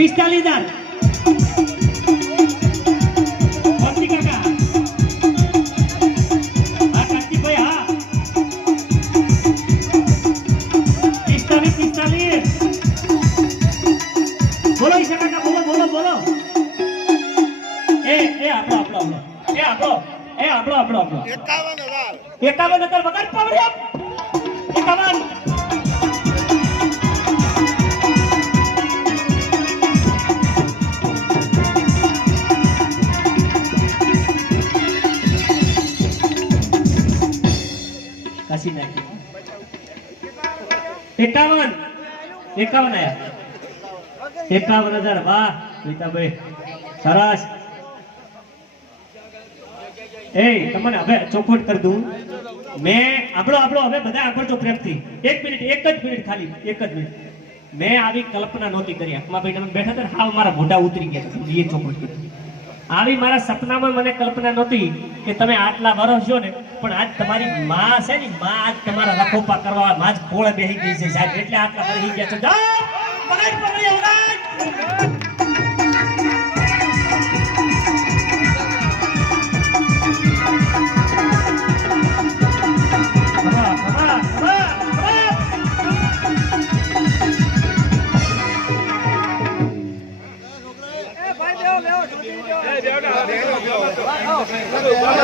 45,000 ભક્તિ કાકા હા કાંતિભાઈ હા 45 બોલો ઈશા કાકા બોલો બોલો બોલો એ આપણો એ આપણો 51,000 વગર પાવડ્યા 51 કાશી નાખી 51 આયા 51,000 વાહ રીતાભાઈ સરસ એ તમને હવે ચોખવટ કરી દઉં મેં આપણો હવે બધા આગળ જો પ્રેમથી એક જ મિનિટ ખાલી એક જ મિનિટ મેં આવી કલ્પના નહોતી કરી આત્મા ભાઈ તમે બેઠા હતા હાવ મારા મોઢા ઉતરી ગયા એ ચોખવટ કરી આવી મારા સપનામાં મને કલ્પના નહોતી કે તમે આટલા વર્ષ છો ને પણ આજ તમારી માં છે ને માં આજ તમારા રખોપા કરવા માં જ કોળે બેહી ગઈ છે સાહેબ એટલે આટલા બેહી ગયા છો જાઓ પકડ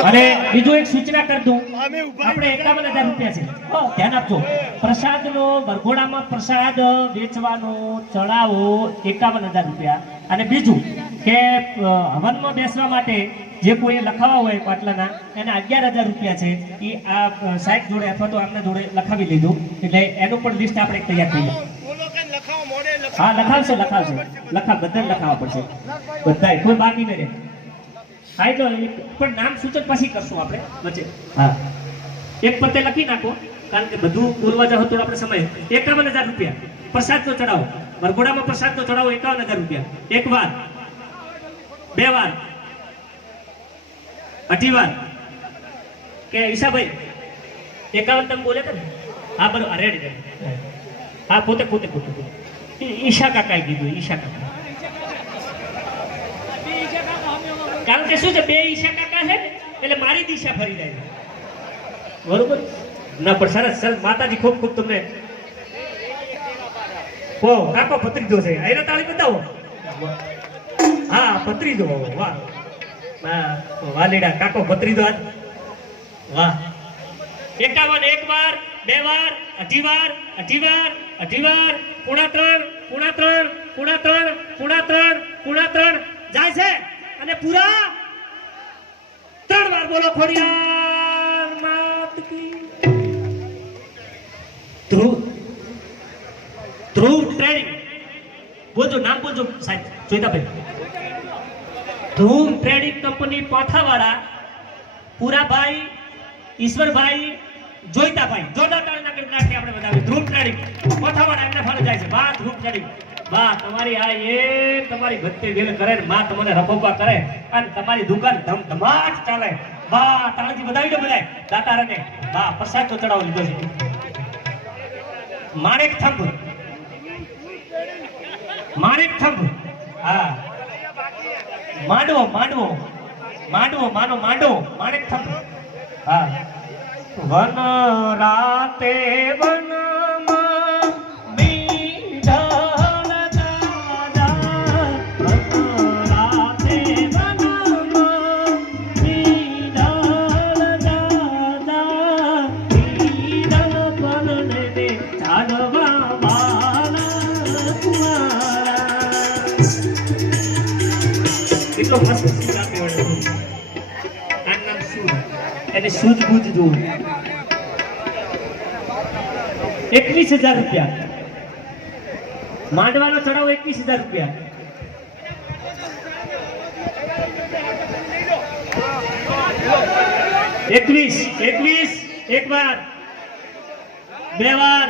અને બીજું એક સૂચના કરી દઉં આપણે 51,000 રૂપિયા છે ધ્યાન આપજો પ્રસાદનો વરઘોડામાં પ્રસાદ વેચવાનો ચડાવો 51,000 રૂપિયા અને બીજું કે હવનમાં બેસવા માટે જે કોઈ લખાવા હોય પાટલાના એના 11,000 રૂપિયા છે એ આ સાહેબ જોડે અથવા તો આપના જોડે લખાવી લીધું એટલે એનું પણ લિસ્ટ આપણે તૈયાર થઈ જાય હા લખાવશે બધા લખાવવા પડશે બધા કોઈ બાકી નહીં રહે હા તો પણ નામ સૂચન પછી કરશું આપણે વચ્ચે હા એક પત્તે લખી નાખો કારણ કે બધું બોલવા જાવ તો આપણે સમય 51,000 રૂપિયા પ્રસાદનો ચડાવો વરઘોડામાં પ્રસાદનો ચડાવો 51,000 રૂપિયા એક વાર બે વાર અઢી વાર કે ઈશાભાઈ 51 તમે બોલે ને હા બરોબર રેડી હા પોતે ઈશા કાકાએ કીધું ઈશા કાકા કારણ કે શું છે બે ઈશા કાકા છે એટલે મારી દિશા ફરી જાય બરોબર ના પણ સરસ માતાજી ખૂબ તમને ઓ કાકો પત્રીજો છે એને તાળી બતાવો હા પત્રીજો વાહ વાલીડા કાકો પત્રીજો આજ વાહ 51 એક વાર બે વાર અઢી વાર પૂણા ત્રણ જાય છે અને પૂરા 3 વાર બોલો ખોડિયાર માત કી ધ્રુવ ટ્રેડિંગ બોલજો નામ બોલજો સાહેબ જોઈતાભાઈ ધ્રુવ ટ્રેડિંગ કંપની પાઠાવાળા પૂરાભાઈ ઈશ્વરભાઈ જોઈતાભાઈ જોડા તાળના કરી નાખી આપણે બધા ધ્રુવ ટ્રેડિંગ પાઠાવાળા એમને ફાળે જાય છે બા ધ્રુવ ટ્રેડિંગ બા તમારી આ એક તમારી ભક્તિ વેલ કરે ને માં તમને રખોપા કરે અને તમારી દુકાન ધમધમાટ ચાલે બા તાળજી બધાવી દો બધાય દાતારને બા પ્રસાદ તો ચડાવ લીધો છે માણેક થંભ હા માંડવો માણેક થંભ હા વન રાતે કેટલો મસ્ત સૂઝ આપે વળે આ નામ સૂઝ એને સૂઝબૂઝ જો 21,000 રૂપિયા માંડવાનો ચડાવો 21,000 રૂપિયા એકવીસ એક વાર બે વાર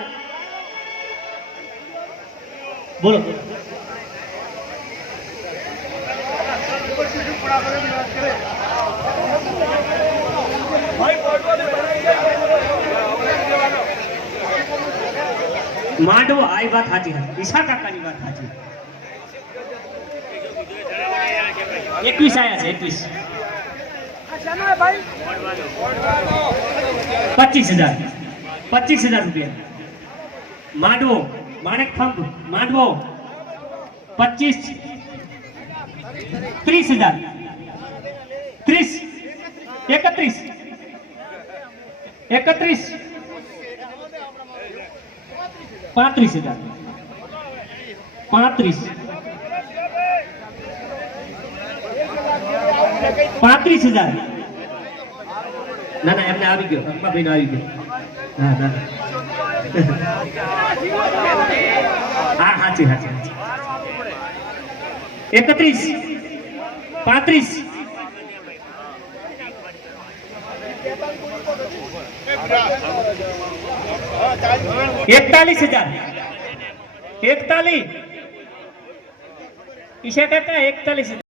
બોલો માંડવો આ વાત સાચી ઈશા કાકાની વાત સાચી 21 આયા છે 21 25,000 રૂપિયા માંડવો માણેક થંભ માંડવો 25 30,000 30 31 35,000 35,000 ના ના એમને આવી ગયો અંબાભાઈ આવી ગયો હા ના હા સાચી 31 35 41,000 41 41